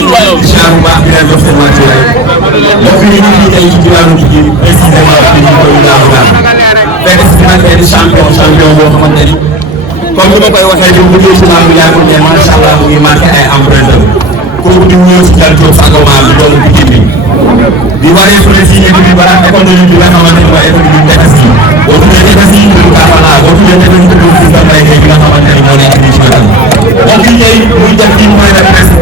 Inch'Allah bu baax di leen jox seen wàccuwaay mbokk yi ñu ngi tey ci diwaanu Pikine précisément fii ñu koy Daaru Naan fekk si nag benn champion boo xamante ni comme ni ma koy waxee bi mu duggee ci làmb yàggul ne macha allah mu ngi marqué ay empreinte kooku di ñëw si Dial Diop Sangomar bi doomu Pikine bi waree fële si équipe ba économie bi nga xamante ni mooy économie Tefes yi boo tuddee Tefes yi tudd Kaafala boo tuddee Tefes yi tudd si sa mbay bi nga xamante ni moo nekk nii ci wetam donc yi tey muy def ci point de presse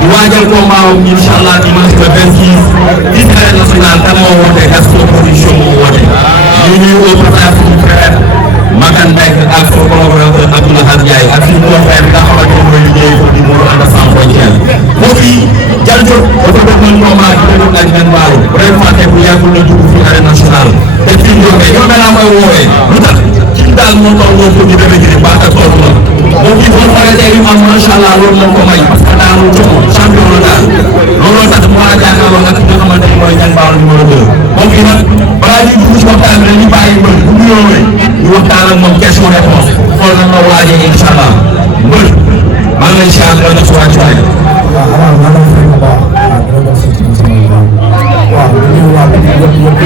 di waajal combat am incha allah dimanche le 26 fii ci arène nationale kan moo woote Gaston Production moo woote ñu nuyu au passage suñu frère Makan Mbengue ak sama collaborateur Abdoulaye Ndiaye ak suñu confrère bi nga xamante ni mooy liggéey ko di Modou Anta sans frontière mbokk yi Dial Diop dafa doon mën combat bi déglu ak benn baalu vraiment tey bu yàggul na dugg fii arène nationale te fii jógee yow mel naa koy woowee lu tax ci daal moo toll noonu pour ñu demee jëriñ baax ak tool la mbokk yi boo xoolee tey yu am macha allah loolu moo ko may parce que daanu joxu champion la daal looloo tax mu war a jàkkaarloo ak ki nga xamante ni mooy Niang Ballo numéro 2 mbokk yi nag balaa ñuy dugg ci waxtaan bi dañuy bàyyi mbër bu ñu ñëwee ñu waxtaan ak moom question réponse xool nañ la waajee incha allah mbër maa ngi lay siyaar la def si wàccuwaay. waaw waaw maa ngi lay fay bu baax waaw di nuyu waa bi yëpp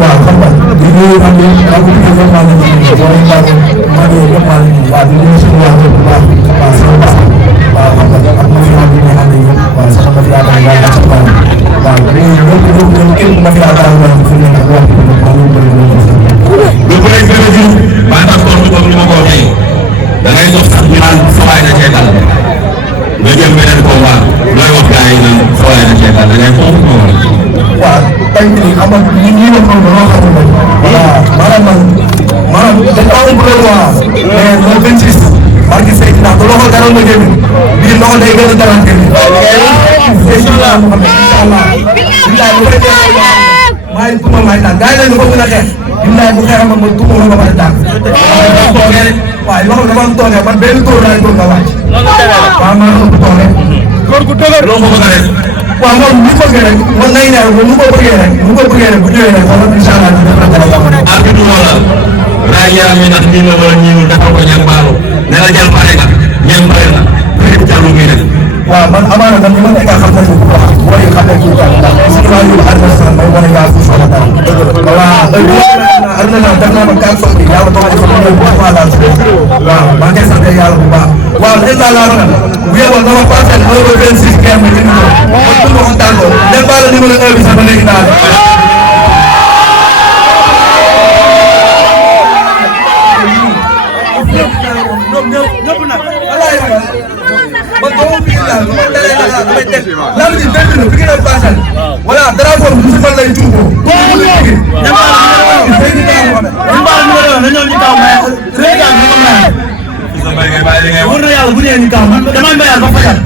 waaw xam nga di nuyu am nañu ak di nuyu maa ngi leen di nuyu maa ngi waaw di nuyu suñu waa bu baax waaw sama baax waaw xam nga ak ma fi am ñu xam ne yëpp waaw sama ma fi yaakaar naa la ci baax waaw di nuyu ñëpp képp ma fi yaakaar naa fi mu nekk wax maa ngi bëri lu bëri gën a ji maa tax tool bi comme ni ma ko waxee da ngay dox sax ñu naan sa waay na cee dal nga jël beneen combat looy wax gars yi naan sa waay na cee dal da ngay foofu ko wala. waaw tey jii xam nga ñi ma xam dañoo xamul rek. voilà maanaam dañ ko am problème waaw. mais le 26. barki Seydina bu loxo dara nga génn bii loxo day gën a dara génn. Seydina Muhammad incha allah. billaay bu fekkee maa ngi tuma maa ngi tànn gars yi dañu ko mën a xeex. billaay bu xeexam ma tuma ma ba pare tànn. waaye loxo dafa am toogee man benn tóor laay tóor nga wàcc. waaw maa ngi ëpp toogee. góor gu dëgër loo ko bëgg a def. waaw moom li ko bëggee rek man ngay ñëw ba nu ko bëggee rek bu ñëwee rek xoolal incha allah ñu defal dara jamono. ak bi du loola raay yaram yi ndax nii la wala ñëwul defal ko Niang Ballo ne la jàll pare nga Niang pare na lépp jàll muy def. waaw man amaana nag li ma nekk xam nañu bu baax booy xam ne kii quoi ndax suñu waa yu adversaire may wane yaa fi soxla dara. voilà heure bii def naa ma 4 fois bi yàlla toog na sama bu baax daal waaw maa ngi sant yàlla bu baax waaw incha allah bu yeboon dama passé 1 ba 26 kenn bi dindi ko man pour ma ko tàngoo Niang Ballo numéro 1 bi sax ba léegi naa ñëpp nag man doomu Pikine laa lu ma dalee la damay teg lamb ji benn la Pikine ak Parcelles voilà drapeau bi musulman lay tuuboo Niang Ballo numéro 1 ñu taw mais Sénégal ñu ko may wóor na yàlla bu ñëwee ñu taw man damay mbayal ba fajar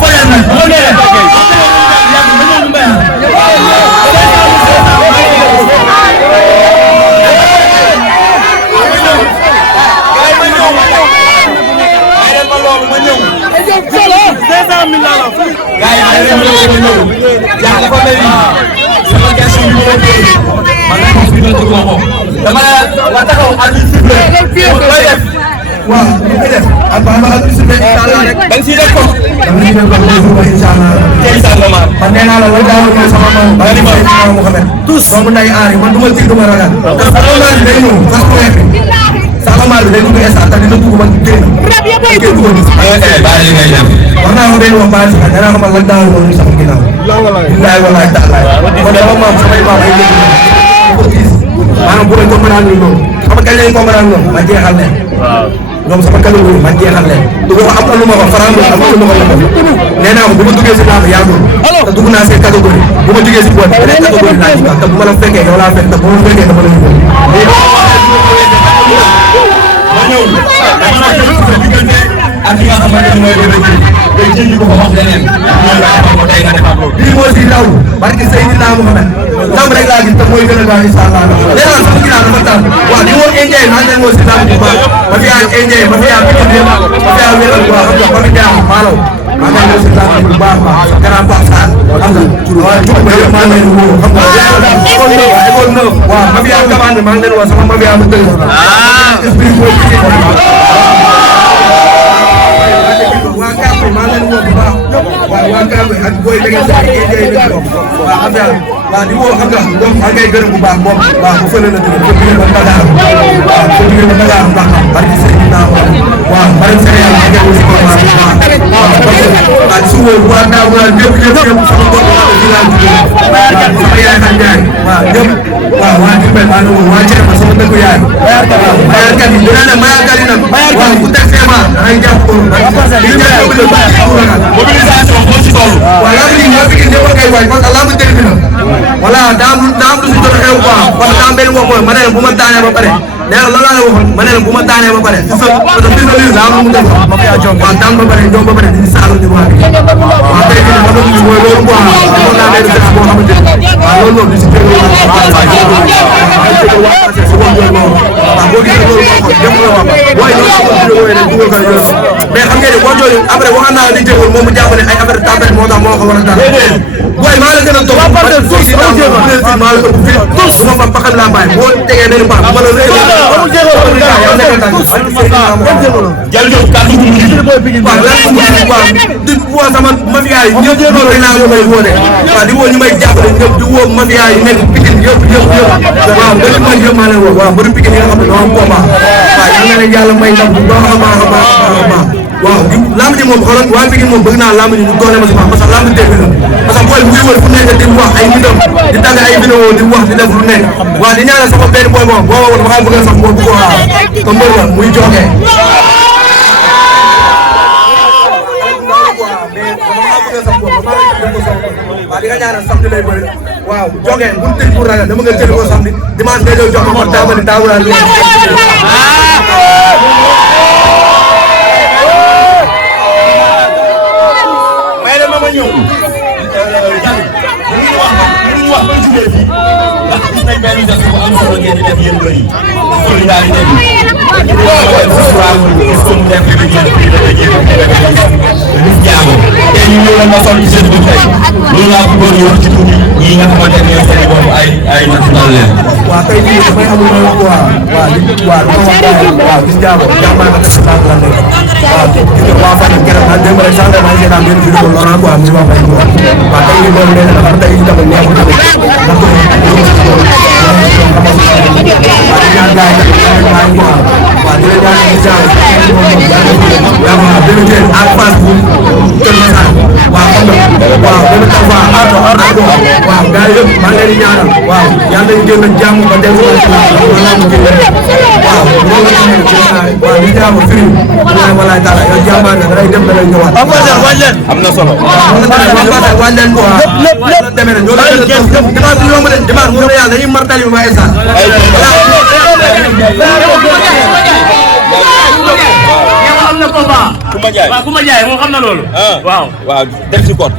fajar nag bu ñëwee ñu mbayal dama la taxaw ak ñu sifflé koy def waaw ñu koy def ak ba ma ak ñu sifflé inshallah rek da nga ciy def ko dama ciy def ko inshallah tey Sangomar man nee naa la way daaw mooy sama maam ba ni may Mouhamed tous doomu nday aari man du ma tiit du ma ragal parce que Sangomar bi day ñëw sax ko wekk Sangomar bi day dugg instant te dina dugg man génn génn ko gis bàyyi li ngay def wax naa ko benn wax bàyyi si nee naa ko man la daaw mooy sama ginnaaw billahi wallahi taala man dama maam samay maam ay léegi maanaam bu dee comprendre ñu loolu xam nga kañ lañ comprendre loolu ma jeexal leen. waaw ñoom sama catégorie ma jeexal leen. du ko am na lu ma ko faral am na lu ma ko yëngal. nee naa ko bu ma duggee si làmb yàggul. te dugg naa seen catégorie bu ma duggee si boîte bi beneen catégorie naa ci baax te bu ma la fekkee yow laa fekk te bu ma fekkee dama la ñu bëri. ma ñëw dama la jël sa diggante ak ki nga xamante ne mooy bébé ji day jëndi ko ko wax leneen. ñoom la defal ko tey nga defal ko. bii moo si daw barke Seydina Muhammad lamb rek laa gis te mooy gën a gaaw incha allah nee naa sama ginnaaw dafa tànn waaw di woon Indien maa ngi leen woo si lamb bu baax ma fi yaa Indien ma fi yaa Pikine ma fi yaa wéral bu baax xam nga ma fi yaa Malaw maa ngi leen woo si lamb bu baax baax grand Pape Sarr xam nga waaw Diouf ba yëpp maa ngi leen woo xam nga école 9 waaw ma fi yaa commande maa ngi leen woo sama ma fi yaa mu tëj esprit boobu waa Kaabe ak booy dëgg sa ay jëy na ko waaw xam nga waaw di woo xam nga moom maa ngay gërëm bu baax moom waaw bu fële la dëgg ko digé ba Dakar waaw ko digé ba Dakar ndax barki sëriñ naa waaw bari Sénégal ma ngay wusi ko waaw su woo waa naa waa ñëpp sama bopp la ci laa waaw sama yaay xam jaay waaw ñëpp waaw waa Diourbel maa ngi woo waa Thiel ma sama dëkku yaay waaw mayarkat yi dina ne mayarkat yi nag waaw ku teg seema dangay jàpp ko mobilisation moo ci toll waaw lamb ji ñoo fi gis ñëpp ngay waay parce que lamb tëri bi la voilà daam lu si jot xew quoi parce que daam benn wax ma ne la bu ma daanee ba pare nee na lan laa la waxoon ma ne la bu ma daanee ba pare parce que bis na lii daa am lu mu def waaw daan ba pare ñoom ba pare di saalu ñu waa waaw tey jii xam nga mooy loolu quoi amoon naa benn def boo xamante ni waaw loolu noonu di si jël waaw boo gisee loolu moo ko dem la wax booy ñoo xam ne vidéo yi rek dugal ko yoon mais xam ngeen ne boo jooju après waxaan naa la di jéewul moom mu jàpp ne ay affaire tapet moo tax moo ko war a daan booy maa la gën a toog maa la ëpp fit su ma fa baxal laa bàyyi boo tegee benn baax ma la rëy jërëjëf kàddu gi waaw di woo sama mafia yi ñëpp loolu rek laa may woo de waaw di woo ñu may jàppale ñëpp di woo mafia yi nekk Pikine yëpp waaw mbëri man yëpp maa leen woo waaw mbëri Pikine yi nga xam ne doo am combat waaw yal na leen yàlla may ndam bu baax a baax a baax a baax waaw lamb ji moom xoolal waa Pikine moom bëgg naa lamb ji ñu doole ma si parce que lamb dégg la parce que booy bu wër fu nekk di wax ay nitam di tàgg ay vidéo di wax di def lu nekk waaw di ñaanal sama benn booy moom boo woo dafa bëgg sax moom bu ko waaw comme mbër la muy joxe waaw di nga ñaanal samedi lay bëri waaw joge bu tëj pour ragal dama nga jël ko samedi dimanche ngay ñëw jox ma ko taabali taawulaa li may la ma ñëw ñu wax ba jugee fii ndax gis nañ benn geste bu am solo ngeen di def yéen bëri solidarité bi gis ko mu def tey ñu ñëw ma sol ci seen bopp tey loolu laa bëggoon ñu wax ci tuuti ñii nga xamante ne ñoom seen bopp ay national leen. waaw tey jii dafay amul loolu quoi waaw waaw gis nga ko jàmbaar nga def naa la nekk waaw gis nga waa Fatick keroog man démb rek sax maa ngi seetaan benn vidéo Laurent quoi muy wax ay quoi waaw tey jii loolu nee na dafa tey jii tamit neexul tamit ndax waaw di ñaan gars yi tamit maa ngi quoi waaw di la ñaan émission bi ak face bu Kër Masar waaw xam nga waaw benn taxaw ardo waaw gars yëpp maa ngi leen di ñaanal waaw yàlla nañu génn jàmm ba dem waaw loolu la ñu waaw li jàmm firi walaay taala yow jàmbaar nga day dem da lay ñëwaat am na solo wañ leen ko lépp demee na ñoo la dimanche yomb de dimanche mu ne yàlla dañuy martali bi ba instant am na combat. Coumba Ndiaye waaw Coumba Ndiaye moom xam na loolu. waaw def ci code.